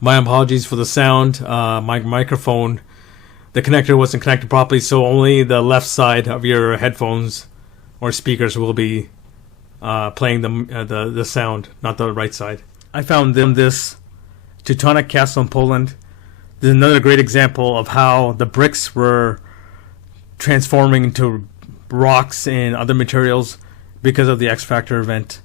My apologies for the sound. My microphone, the connector wasn't connected properly, so only the left side of your headphones or speakers will be playing the sound, not the right side. I found this Teutonic castle in Poland. This is another great example of how the bricks were transforming into rocks and other materials because of the X Factor event.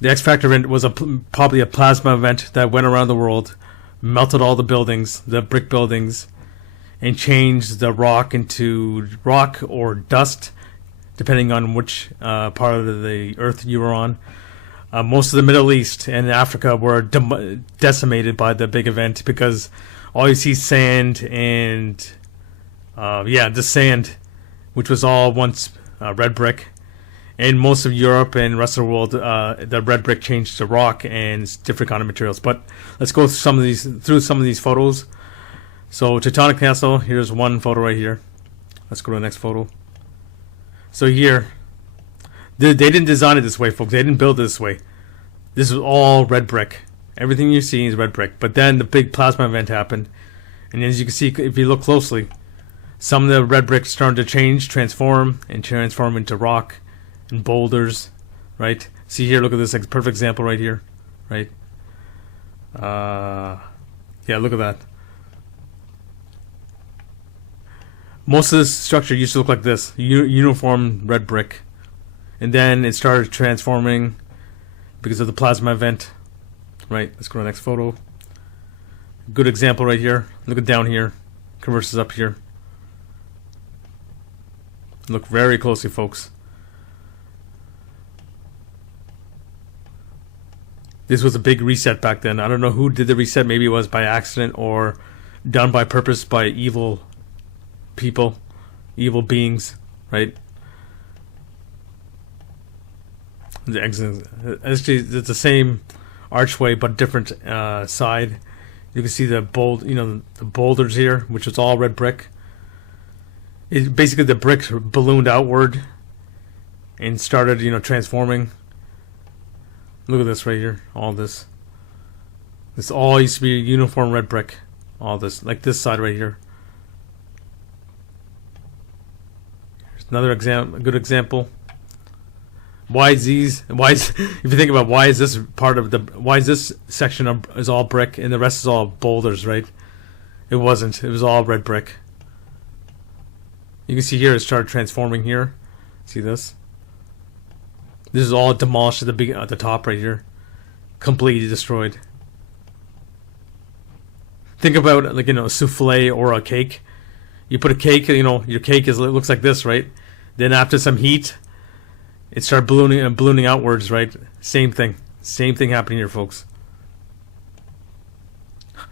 The X Factor event was probably a plasma event that went around the world, melted all the buildings, the brick buildings, and changed the rock into rock or dust, depending on which part of the earth you were on. Most of the Middle East and Africa were decimated by the big event because all you see is sand and the sand, which was all once red brick. And most of Europe and the rest of the world, the red brick changed to rock and different kind of materials. But let's go through some of these photos. So Teutonic Castle, here's one photo right here. Let's go to the next photo. So here, they didn't design it this way, folks. They didn't build it this way. This is all red brick. Everything you're seeing is red brick. But then the big plasma event happened. And as you can see, if you look closely, some of the red bricks started to transform into rock and boulders, right? See here, look at this perfect example right here, right? Yeah, look at that. Most of this structure used to look like this, uniform red brick. And then it started transforming because of the plasma event, right? Let's go to the next photo. Good example right here. Look at down here, converses up here. Look very closely, folks. This was a big reset back then. I don't know who did the reset. Maybe it was by accident or done by purpose by evil people, evil beings, right? Actually, it's the same archway but different side. You can see the boulders here, which is all red brick. Basically the bricks ballooned outward and started, transforming. Look at this right here. All this. This all used to be uniform red brick. All this, like this side right here. Here's another example. A good example. If you think about why is this section is all brick and the rest is all boulders, right? It wasn't. It was all red brick. You can see here it started transforming here. See this? This is all demolished at the top right here. Completely destroyed. Think about a souffle or a cake. You put a cake, your cake looks like this, right? Then after some heat, it started ballooning outwards, right? Same thing. Same thing happening here, folks.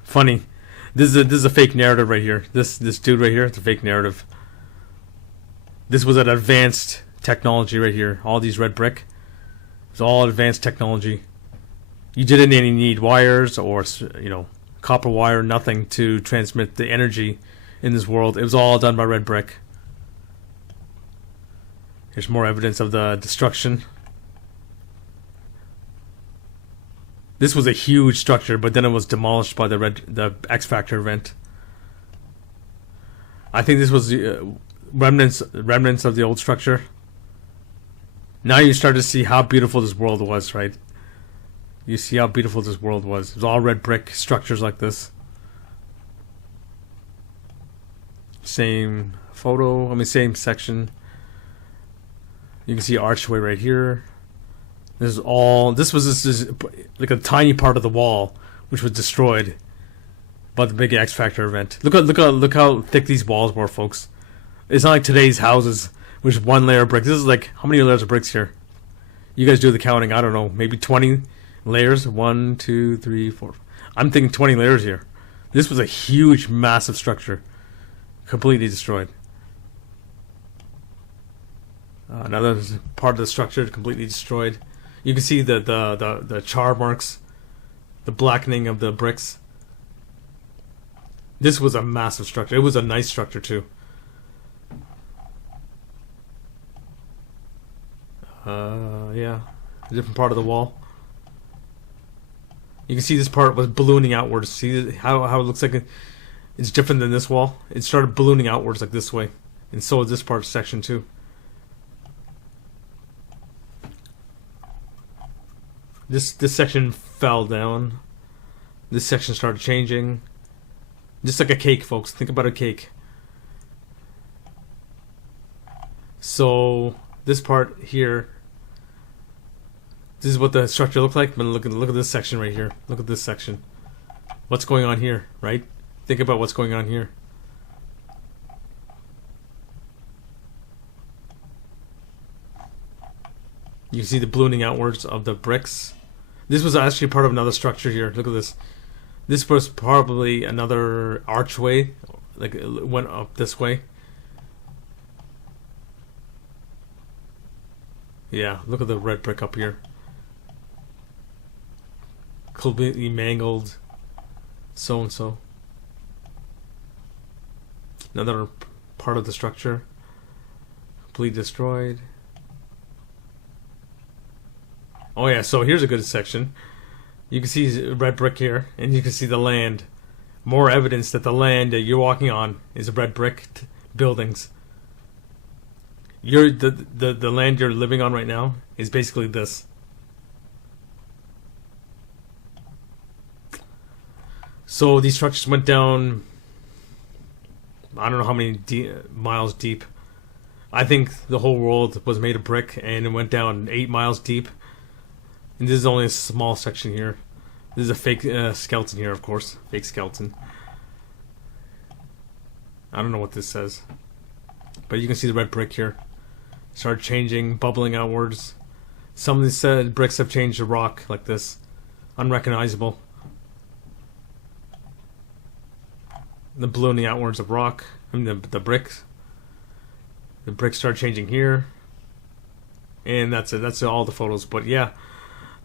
Funny. This is a fake narrative right here. This dude right here, it's a fake narrative. This was an advanced technology right here. All these red brick. It's all advanced technology. You didn't need wires or copper wire, nothing to transmit the energy in this world. It was all done by red brick. Here's more evidence of the destruction. This was a huge structure, but then it was demolished by the X Factor event. I think this was remnants of the old structure. Now you start to see how beautiful this world was, right? You see how beautiful this world was. It was all red brick structures like this. Same photo, same section. You can see archway right here. This was like a tiny part of the wall, which was destroyed by the big X Factor event. Look how thick these walls were, folks. It's not like today's houses, which is one layer of bricks. This is like, how many layers of bricks here? You guys do the counting. I don't know, maybe 20 layers. 1, 2, 3, 4. I'm thinking 20 layers here. This was a huge, massive structure, completely destroyed. Another part of the structure completely destroyed. You can see the char marks, the blackening of the bricks. This was a massive structure. It was a nice structure too. Yeah, a different part of the wall. You can see this part was ballooning outwards. See how it looks like it's different than this wall? It started ballooning outwards like this way. And so is this part section too. This section fell down. This section started changing. Just like a cake, folks. Think about a cake. So this part here, this is what the structure looked like. But look at this section right here. Look at this section. What's going on here, right? Think about what's going on here. You can see the ballooning outwards of the bricks. This was actually part of another structure here. Look at this. This was probably another archway, like it went up this way. Yeah, look at the red brick up here. Completely mangled. So and so. Another part of the structure. Completely destroyed. Oh yeah, so here's a good section. You can see red brick here, and you can see the land. More evidence that the land that you're walking on is red brick buildings. The land you're living on right now is basically this. So these structures went down, I don't know how many miles deep. I think the whole world was made of brick, and it went down 8 miles deep. And this is only a small section here. This is a fake skeleton here, of course. Fake skeleton. I don't know what this says. But you can see the red brick here. Start changing, bubbling outwards. Some of these bricks have changed to rock like this. Unrecognizable. The ballooning outwards of rock. I mean the bricks. The bricks start changing here. And that's it. That's all the photos. But yeah.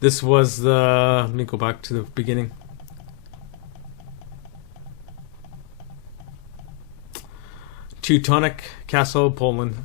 This was the... Let me go back to the beginning. Teutonic Castle, Poland.